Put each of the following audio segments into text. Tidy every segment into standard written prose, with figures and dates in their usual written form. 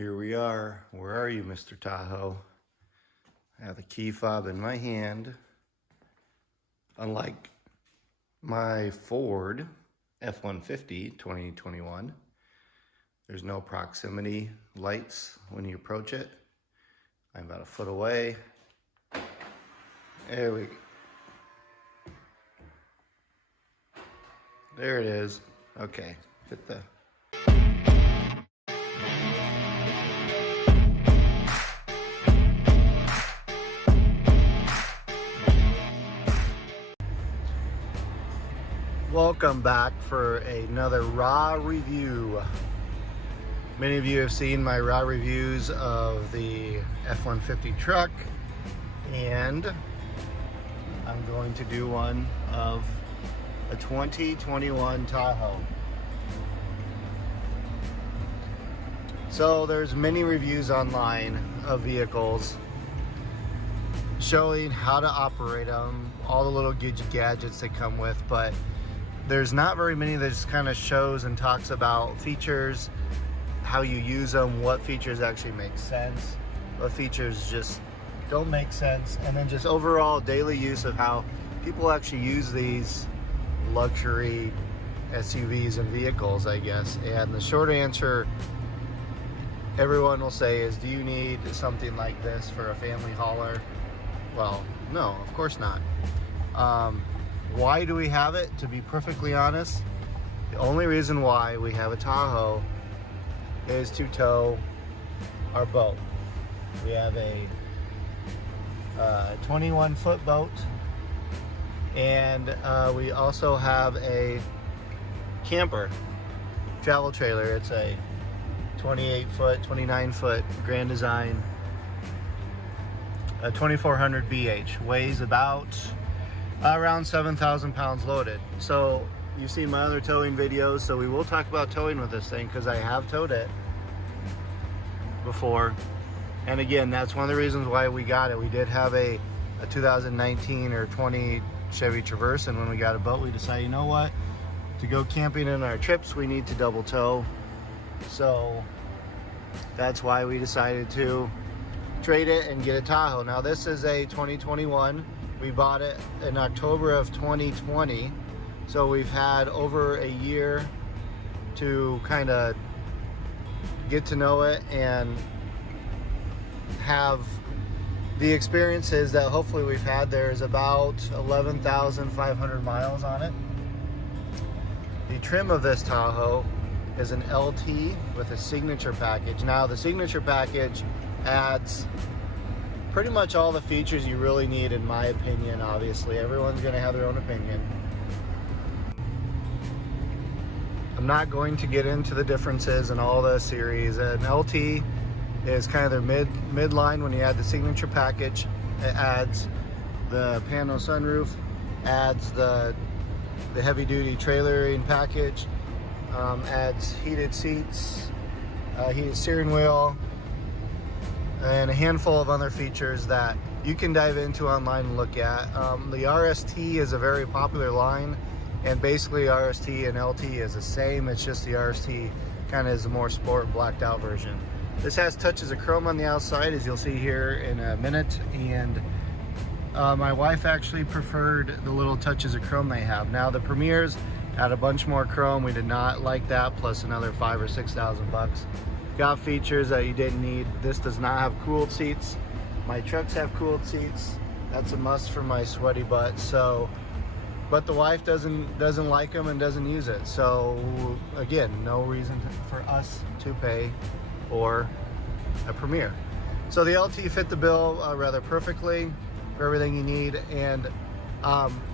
Here we are. Where are you, Mr. Tahoe? I have the key fob in my hand. Unlike my Ford F-150 2021, there's no proximity lights when you approach it. I'm about a foot away. There we go. There it is. Okay, hit the... Welcome back for another raw review. Many of you have seen my raw reviews of the F-150 truck, and I'm going to do one of a 2021 Tahoe. So there's many reviews online of vehicles showing how to operate them, all the little gadgets that come with, but there's not very many that just kind of shows and talks about features, how you use them, what features actually make sense, what features just don't make sense, and then just overall daily use of how people actually use these luxury SUVs and vehicles, I guess. And the short answer everyone will say is, do you need something like this for a family hauler? Well, no, of course not. Why do we have it? To be perfectly honest, the only reason why we have a Tahoe is to tow our boat. We have a 21-foot boat, and we also have a camper travel trailer. It's a 28-foot, 29-foot Grand Design, a 2400 BH, weighs about around 7,000 pounds loaded. So you've seen my other towing videos, so we will talk about towing with this thing because I have towed it before. And again, that's one of the reasons why we got it. We did have a 2019 or 20 Chevy Traverse, and when we got a boat, we decided, you know what, to go camping in our trips, we need to double tow. So that's why we decided to trade it and get a Tahoe. Now this is a 2021. We bought it in October of 2020. So we've had over a year to kind of get to know it and have the experiences that hopefully we've had. There's about 11,500 miles on it. The trim of this Tahoe is an LT with a signature package. Now the signature package adds pretty much all the features you really need, in my opinion. Obviously, everyone's going to have their own opinion. I'm not going to get into the differences in all the series. An LT is kind of their midline when you add the signature package. It adds the pano sunroof, adds the heavy-duty trailering package, adds heated seats, heated steering wheel, and a handful of other features that you can dive into online and look at. The RST is a very popular line, and basically RST and LT is the same. It's just the RST kind of is a more sport blacked out version. This has touches of chrome on the outside, as you'll see here in a minute, and my wife actually preferred the little touches of chrome they have. Now the Premiers had a bunch more chrome. We did not like that, plus another $5,000 or $6,000. Got features that you didn't need. This does not have cooled seats. My trucks have cooled seats. That's a must for my sweaty butt. So, but the wife doesn't like them and doesn't use it. So again, no reason for us to pay for a Premier. So the LT fit the bill rather perfectly for everything you need. And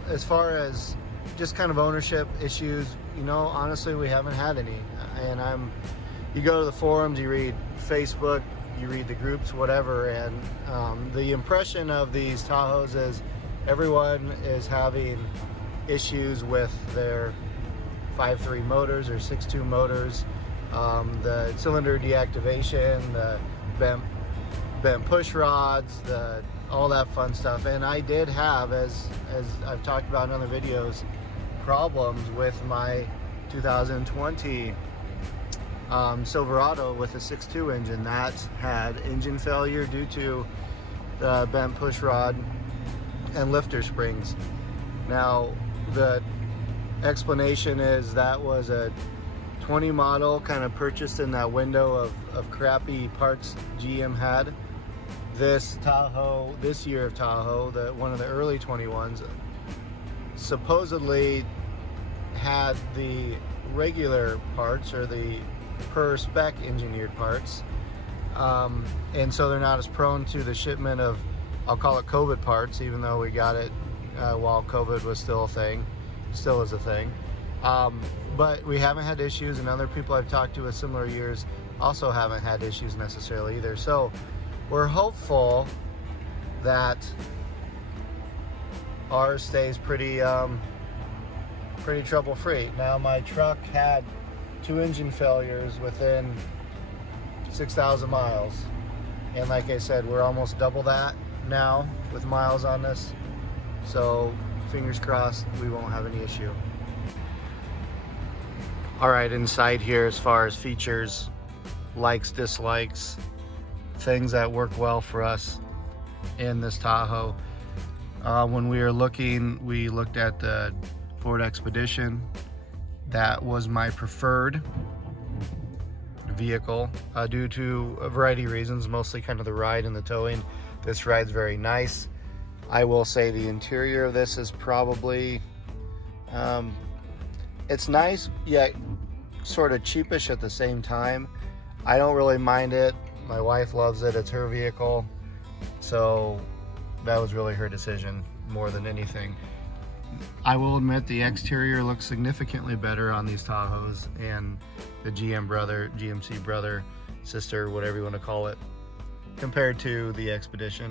as far as just kind of ownership issues, you know, honestly, we haven't had any. And you go to the forums, you read Facebook, you read the groups, whatever, and the impression of these Tahoes is everyone is having issues with their 5.3 motors or 6.2 motors, the cylinder deactivation, the bent push rods, all that fun stuff. And I did have, as I've talked about in other videos, problems with my 2020 Silverado with a 6.2 engine that had engine failure due to the bent push rod and lifter springs. Now, the explanation is that was a 20 model, kind of purchased in that window of crappy parts GM had. This Tahoe, this year of Tahoe, one of the early 21s, supposedly had the regular parts, or the per spec engineered parts, and so they're not as prone to the shipment of, I'll call it COVID parts, even though we got it while COVID was still a thing, still is a thing. But we haven't had issues, and other people I've talked to with similar years also haven't had issues necessarily either. So we're hopeful that ours stays pretty trouble-free. Now, my truck had 2 engine failures within 6,000 miles, and like I said, we're almost double that now with miles on this, so fingers crossed we won't have any issue. All right, inside here, as far as features, likes, dislikes, things that work well for us in this Tahoe. When we were looking, we looked at the Ford Expedition. That was my preferred vehicle due to a variety of reasons, mostly kind of the ride and the towing. This ride's very nice. I will say the interior of this is probably, it's nice, yet sort of cheapish at the same time. I don't really mind it. My wife loves it. It's her vehicle. So that was really her decision more than anything. I will admit the exterior looks significantly better on these Tahoes, and the GMC brother, sister, whatever you want to call it, compared to the Expedition.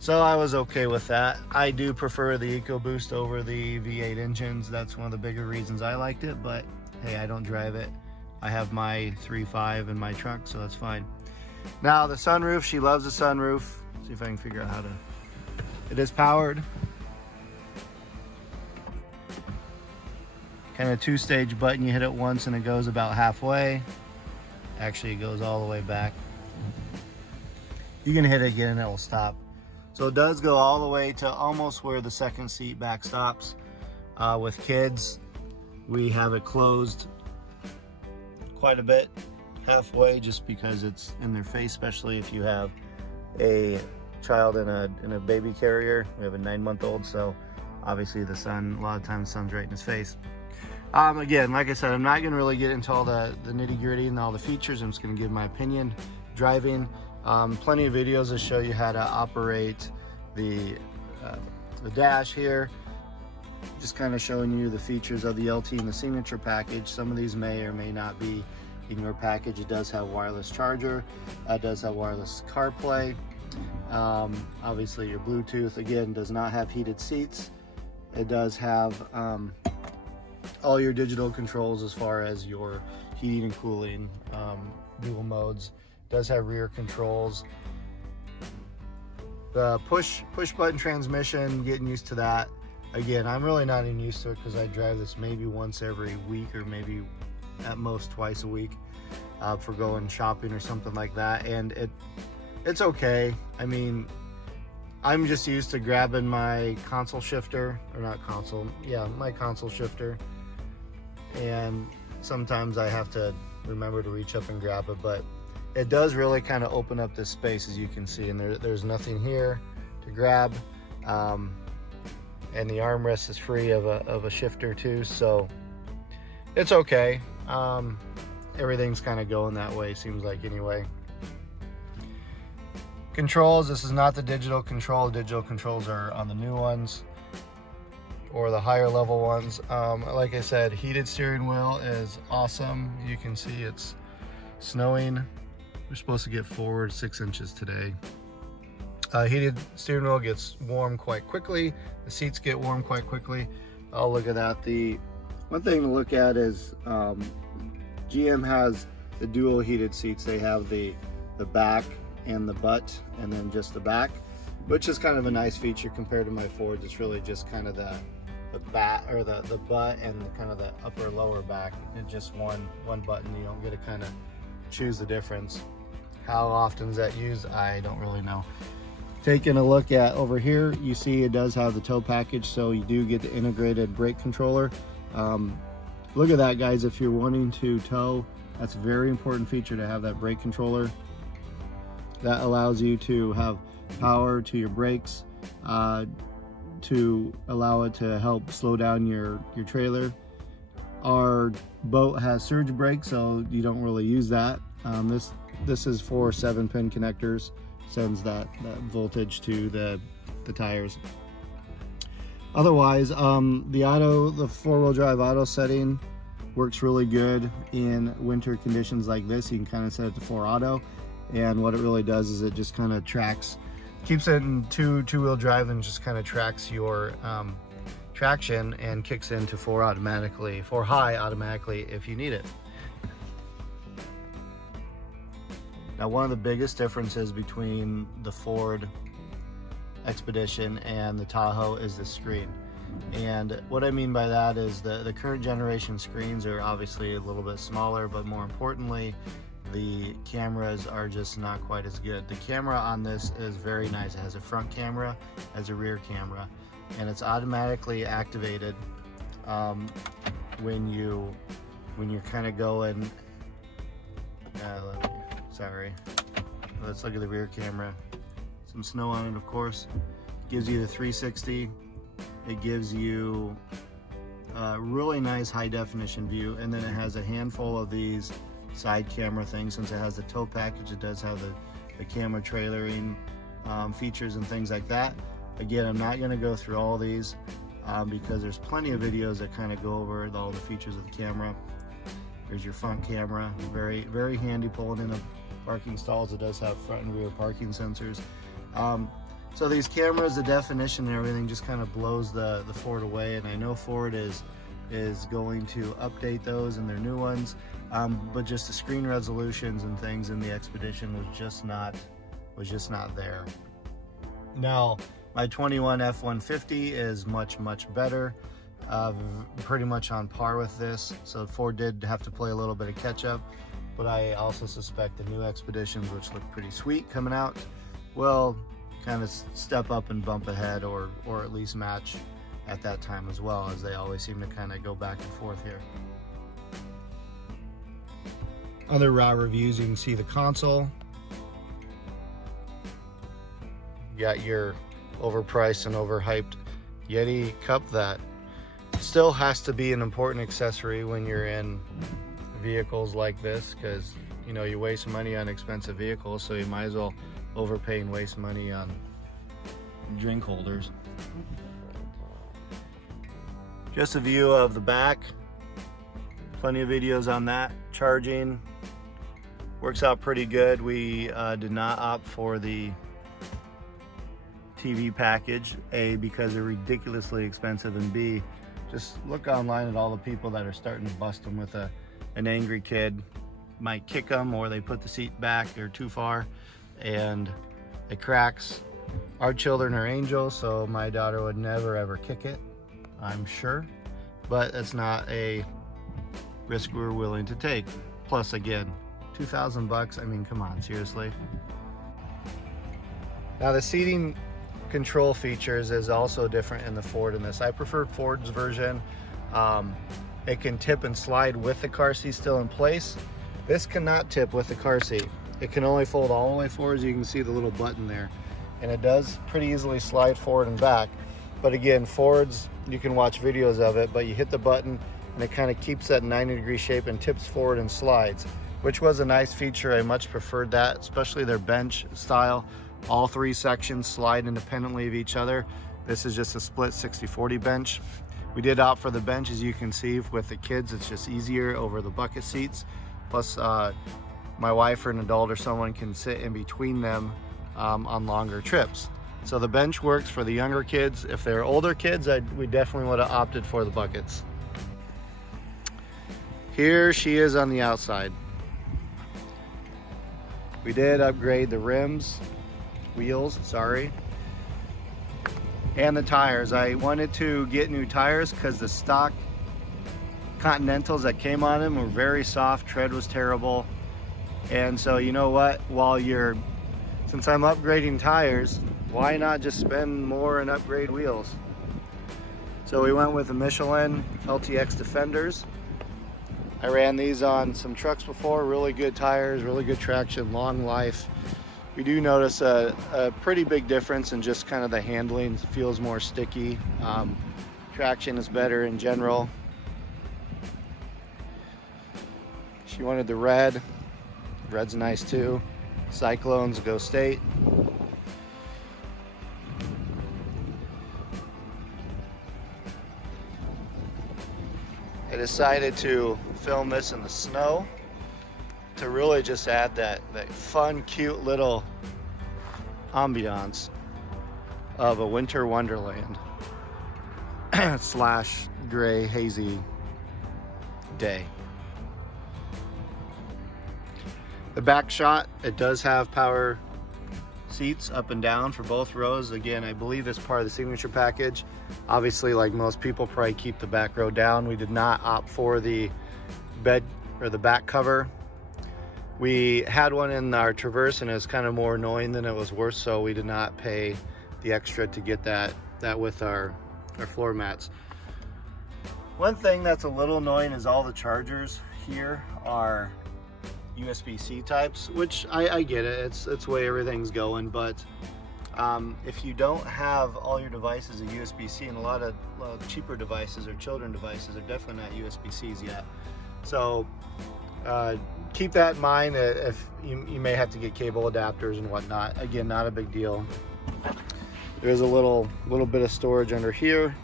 So I was okay with that. I do prefer the EcoBoost over the V8 engines. That's one of the bigger reasons I liked it, but hey, I don't drive it. I have my 3.5 in my truck, so that's fine. Now the sunroof, she loves the sunroof. See if I can figure out how to, it is powered. Kind of 2-stage button, you hit it once and it goes about halfway. Actually, it goes all the way back. You can hit it again and it will stop. So it does go all the way to almost where the second seat back stops. With kids, we have it closed quite a bit, halfway, just because it's in their face, especially if you have a child in a baby carrier. We have a 9-month-old, so obviously the sun, a lot of times the sun's right in his face. Again, like I said, I'm not going to really get into all the nitty-gritty and all the features. I'm just going to give my opinion driving. Plenty of videos that show you how to operate the dash here. Just kind of showing you the features of the LT and the signature package. Some of these may or may not be in your package. It does have wireless charger. It does have wireless CarPlay. Obviously your Bluetooth, again, does not have heated seats. It does have all your digital controls as far as your heating and cooling, dual modes. It does have rear controls. The push button transmission, getting used to that. Again, I'm really not even used to it because I drive this maybe once every week, or maybe at most twice a week for going shopping or something like that, and it's okay. I mean, I'm just used to grabbing my console shifter, or not console, yeah, my console shifter, and sometimes I have to remember to reach up and grab it, but it does really kind of open up this space, as you can see, and there's nothing here to grab, and the armrest is free of a shifter too, so it's okay. Everything's kind of going that way, seems like, anyway. Controls, this is not the digital control. Digital controls are on the new ones or the higher level ones. Like I said, heated steering wheel is awesome. You can see it's snowing. We're supposed to get forward 6 inches today. Heated steering wheel gets warm quite quickly. The seats get warm quite quickly. Oh, look at that. The one thing to look at is GM has the dual heated seats. They have the back and the butt, and then just the back, which is kind of a nice feature compared to my Fords. It's really just kind of the back, or the butt, and the kind of the upper lower back. It's just one button. You don't get to kind of choose the difference. How often is that used? I don't really know. Taking a look at over here, you see it does have the tow package, so you do get the integrated brake controller. Look at that, guys. If you're wanting to tow, that's a very important feature, to have that brake controller. That allows you to have power to your brakes, to allow it to help slow down your trailer. Our boat has surge brakes, so you don't really use that. This is for 7-pin connectors, sends that voltage to the tires. Otherwise, the four-wheel drive auto setting works really good in winter conditions like this. You can kind of set it to 4 auto, and what it really does is it just kind of keeps it in two-wheel drive, and just kind of tracks your traction and kicks into 4 high automatically if you need it. Now, one of the biggest differences between the Ford Expedition and the Tahoe is the screen. And what I mean by that is the current generation screens are obviously a little bit smaller, but more importantly, the cameras are just not quite as good. The camera on this is very nice. It has a front camera, has a rear camera, and it's automatically activated when you're kind of going. Sorry. Let's look at the rear camera. Some snow on it, of course. Gives you the 360. It gives you a really nice high definition view, and then it has a handful of these side camera things. Since it has the tow package, it does have the camera trailering features and things like that. Again, I'm not going to go through all these because there's plenty of videos that kind of go over all the features of the camera. There's your front camera, very, very handy pulling in a parking stalls. It does have front and rear parking sensors. So these cameras, the definition and everything just kind of blows the Ford away, and I know Ford is going to update those in their new ones, but just the screen resolutions and things in the Expedition was just not there. Now, my 21 F-150 is much better, pretty much on par with this. So Ford did have to play a little bit of catch up, but I also suspect the new Expeditions, which look pretty sweet coming out, will kind of step up and bump ahead, or at least match at that time as well, as they always seem to kind of go back and forth here. Other raw reviews, you can see the console. You got your overpriced and overhyped Yeti cup that still has to be an important accessory when you're in vehicles like this, because you know you waste money on expensive vehicles, so you might as well overpay and waste money on drink holders. Just a view of the back. Plenty of videos on that. Charging works out pretty good. We did not opt for the TV package, A, because they're ridiculously expensive, and B, just look online at all the people that are starting to bust them with an angry kid. Might kick them, or they put the seat back or too far and it cracks. Our children are angels, so my daughter would never ever kick it, I'm sure, but it's not a risk we're willing to take. Plus, again, 2,000 bucks, I mean, come on, seriously. Now, the seating control features is also different in the Ford in this. I prefer Ford's version. It can tip and slide with the car seat still in place. This cannot tip with the car seat. It can only fold all the way forward, as you can see the little button there. And it does pretty easily slide forward and back. But again, Ford's, you can watch videos of it, but you hit the button and it kind of keeps that 90-degree shape and tips forward and slides, which was a nice feature. I much preferred that, especially their bench style. All 3 sections slide independently of each other. This is just a split 60-40 bench. We did opt for the bench, as you can see. With the kids, it's just easier over the bucket seats. Plus, my wife or an adult or someone can sit in between them on longer trips. So the bench works for the younger kids. If they're older kids, we definitely would have opted for the buckets. Here she is on the outside. We did upgrade the rims, wheels, sorry. and the tires. I wanted to get new tires because the stock Continentals that came on them were very soft, tread was terrible. And so, you know what, since I'm upgrading tires, why not just spend more and upgrade wheels? So we went with the Michelin LTX Defenders. I ran these on some trucks before, really good tires, really good traction, long life. We do notice a pretty big difference in just kind of the handling. It feels more sticky. Traction is better in general. She wanted the red. Red's nice too. Cyclones go state. I decided to film this in the snow to really just add that fun, cute little ambiance of a winter wonderland slash gray, hazy day. The back shot, it does have power seats up and down for both rows. Again, I believe it's part of the signature package. Obviously, like most people, probably keep the back row down. We did not opt for the bed or the back cover. We had one in our Traverse and it was kind of more annoying than it was worth, so we did not pay the extra to get that with our floor mats. One thing that's a little annoying is all the chargers here are USB-C types, which I get it, it's the way everything's going, but if you don't have all your devices at USB-C, and a lot of cheaper devices or children devices are definitely not USB-Cs yet, so keep that in mind. If you may have to get cable adapters and whatnot. Again, not a big deal. There's a little bit of storage under here.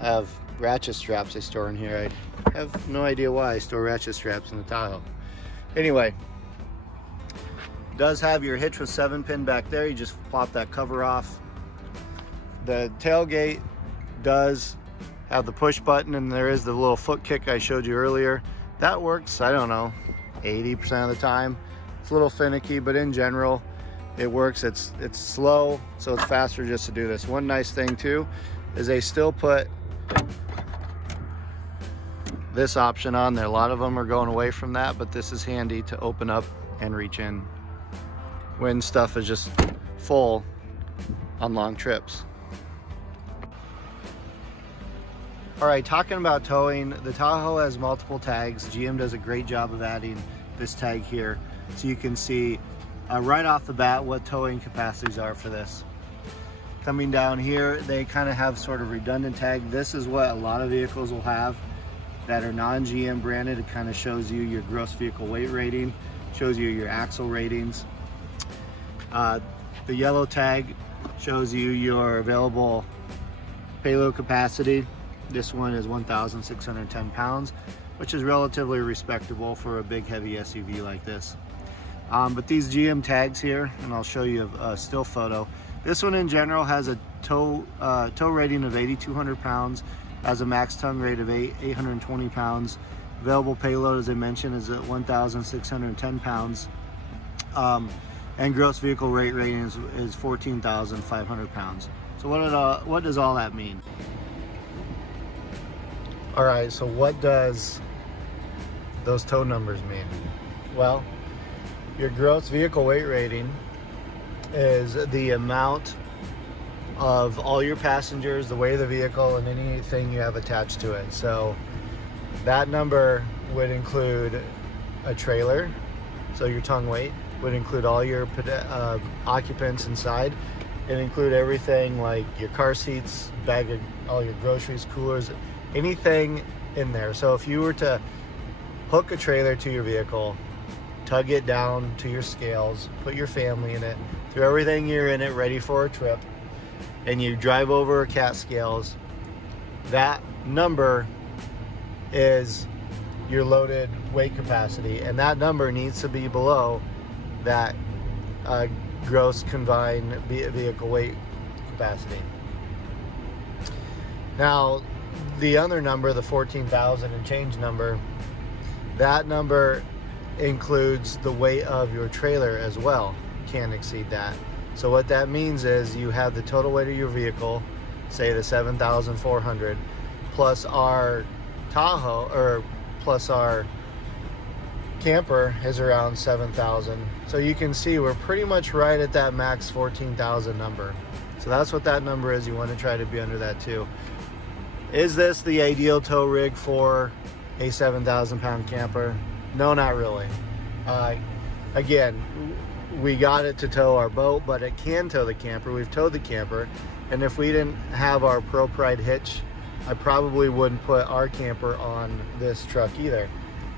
I have ratchet straps I store in here. I have no idea why I store ratchet straps in the Tahoe. Anyway, does have your hitch with 7-pin back there. You just plop that cover off. The tailgate does have the push button, and there is the little foot kick I showed you earlier. That works, I don't know, 80% of the time. It's a little finicky, but in general, it works. It's slow, so it's faster just to do this. One nice thing too is they still put this option on there. A lot of them are going away from that, but this is handy to open up and reach in when stuff is just full on long trips. All right, talking about towing, the Tahoe has multiple tags. GM does a great job of adding this tag here, so you can see right off the bat what towing capacities are for this. Coming down here, they kind of have sort of redundant tag. This is what a lot of vehicles will have that are non-GM branded. It kind of shows you your gross vehicle weight rating, shows you your axle ratings. The yellow tag shows you your available payload capacity. This one is 1,610 pounds, which is relatively respectable for a big heavy SUV like this. But these GM tags here, and I'll show you a still photo. This one in general has a tow rating of 8,200 pounds, has a max tongue rate of 820 pounds. Available payload, as I mentioned, is at 1,610 pounds. And gross vehicle weight rating is 14,500 pounds. So what does all that mean? All right, so what does those tow numbers mean? Well, your gross vehicle weight rating is the amount of all your passengers, the weight of the vehicle, and anything you have attached to it. So that number would include a trailer, so your tongue weight would include all your occupants inside, and include everything like your car seats, bag of all your groceries, coolers, anything in there. So if you were to hook a trailer to your vehicle, tug it down to your scales, put your family in it, throw everything you're in it ready for a trip, and you drive over Catskills, that number is your loaded weight capacity, and that number needs to be below that gross combined vehicle weight capacity. Now, the other number, the 14,000 and change number, that number includes the weight of your trailer as well. Can't exceed that. So what that means is you have the total weight of your vehicle, say the 7,400, plus our Tahoe, or plus our camper is around 7,000. So you can see we're pretty much right at that max 14,000 number. So that's what that number is. You want to try to be under that too. Is this the ideal tow rig for a 7,000 pound camper? No, not really. Again, we got it to tow our boat, but it can tow the camper. We've towed the camper, and if we didn't have our Pro Pride hitch, I probably wouldn't put our camper on this truck either.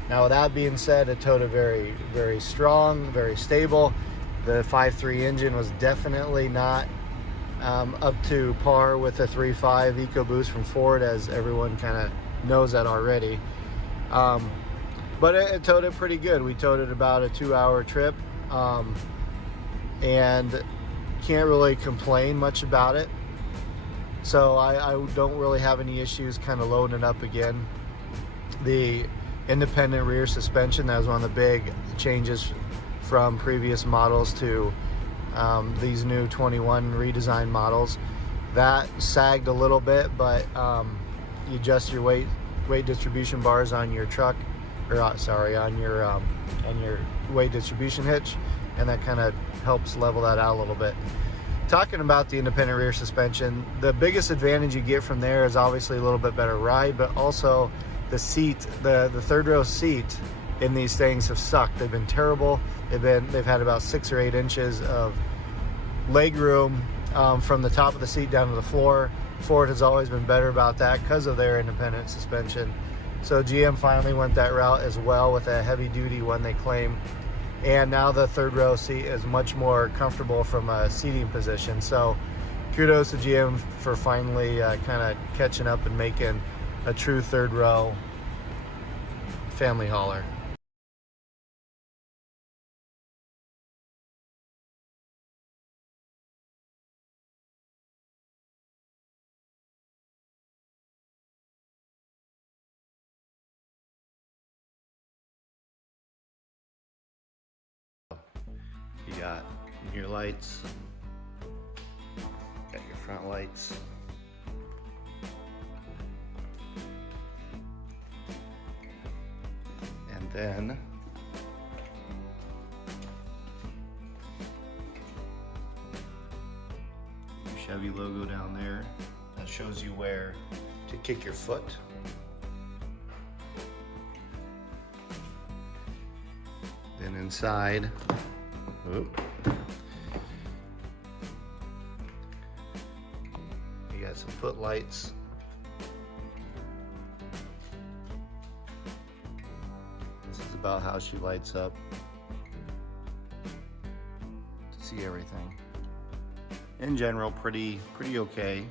Now, with that being said, it towed it very, very strong, very stable. The 5.3 engine was definitely not up to par with the 3.5 EcoBoost from Ford, as everyone kind of knows that already. But it towed it pretty good. We towed it about a 2-hour trip, and can't really complain much about it. So I don't really have any issues kind of loading it up again. The independent rear suspension, that was one of the big changes from previous models to these new 21 redesigned models. That sagged a little bit, but you adjust your weight distribution bars on your truck, or on your weight distribution hitch, and that kind of helps level that out a little bit. Talking about the independent rear suspension, the biggest advantage you get from there is obviously a little bit better ride, but also the seat, the third row seat in these things have sucked. They've been terrible. They've had about 6 or 8 inches of leg room from the top of the seat down to the floor. Ford has always been better about that because of their independent suspension. So GM finally went that route as well with a heavy duty one, they claim. And now the third row seat is much more comfortable from a seating position. So kudos to GM for finally kind of catching up and making a true third row family hauler. You got your lights, got your front lights, and then your Chevy logo down there that shows you where to kick your foot. Then inside, you got some footlights. This is about how she lights up to see everything. In general, pretty okay.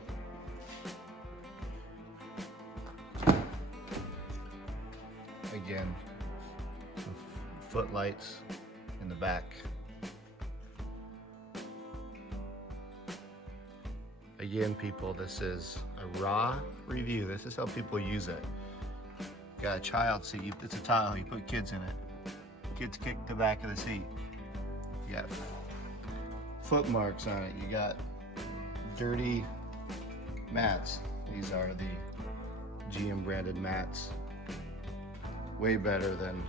Again, some footlights in the back. Again, people, this is a raw review. This is how people use it. Got a child seat, it's a Tahoe, you put kids in it. Kids kick the back of the seat. You got foot marks on it. You got dirty mats. These are the GM branded mats. Way better than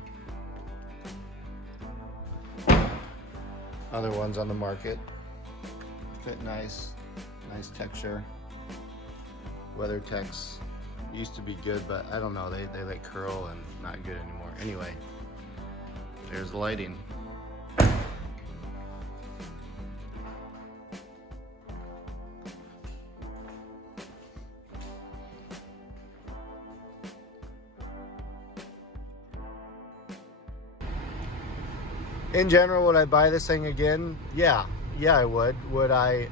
other ones on the market. Fit nice. Nice texture. WeatherTech's used to be good, but I don't know, they like curl and not good anymore. Anyway, there's the lighting. In general, would I buy this thing again? Yeah, I would. Would I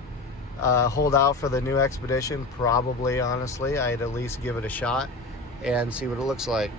hold out for the new Expedition? Probably, honestly. I'd at least give it a shot and see what it looks like.